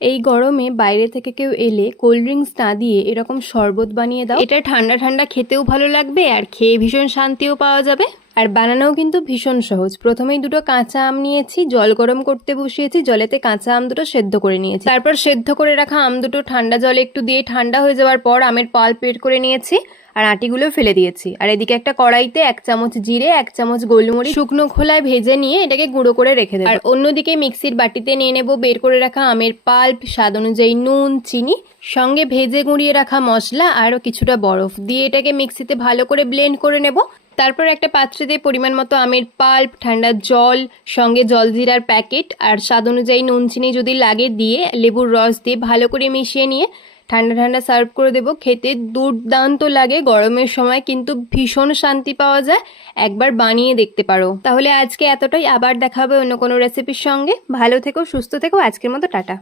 এই গরমে বাইরে থেকে কেউ এলে কোল্ড ড্রিঙ্কস না দিয়ে এরকম শরবত বানিয়ে দাও। এটা ঠান্ডা ঠান্ডা খেতেও ভালো লাগবে আর খেয়ে ভীষণ শান্তিও পাওয়া যাবে। আর বানানোও কিন্তু ভীষণ সহজ। প্রথমেই দুটো কাঁচা আম নিয়েছি, জল গরম করতে বসিয়েছি, জলেতে কাঁচা আম দুটো সেদ্ধ করে নিয়েছি। তারপর সেদ্ধ করে রাখা আম দুটো ঠান্ডা জলে একটু দিয়ে ঠান্ডা হয়ে যাওয়ার পর আমের পাল্প বের করে নিয়েছি আর আটিগুলো ফেলে দিয়েছি। আর এদিকে একটা কড়াইতে এক চামচ জিরে, এক চামচ গোলমরিচ শুকনো খোলায় ভেজে নিয়ে এটাকে গুঁড়ো করে রেখে দেবো। আর অন্যদিকে মিক্সির বাটিতে নিয়ে নেব বের করে রাখা আমের পাল্প স্বাদ অনুযায়ী নুন, চিনি, সঙ্গে ভেজে গুঁড়িয়ে রাখা মশলা, আরও কিছুটা বরফ। দিয়ে এটাকে মিক্সিতে ভালো করে ব্লেন্ড করে নেব। তারপর একটা পাত্রে দিয়ে পরিমাণ মতো আমের পাল্প, ঠান্ডা জল, সঙ্গে জলজিরার প্যাকেট আর স্বাদ অনুযায়ী নুন, চিনি যদি লাগে দিয়ে লেবুর রস দিয়ে ভালো করে মিশিয়ে নিয়ে ঠান্ডা ঠান্ডা সার্ভ করে দেবো। খেতে দুর্দান্ত লাগে, গরমের সময় কিন্তু ভীষণ শান্তি পাওয়া যায়। একবার বানিয়ে দেখতে পারো। তাহলে আজকে এতটাই, আবার দেখা হবে অন্য কোনো রেসিপির সঙ্গে। ভালো থেকো, সুস্থ থেকো, আজকের মতো টাটা।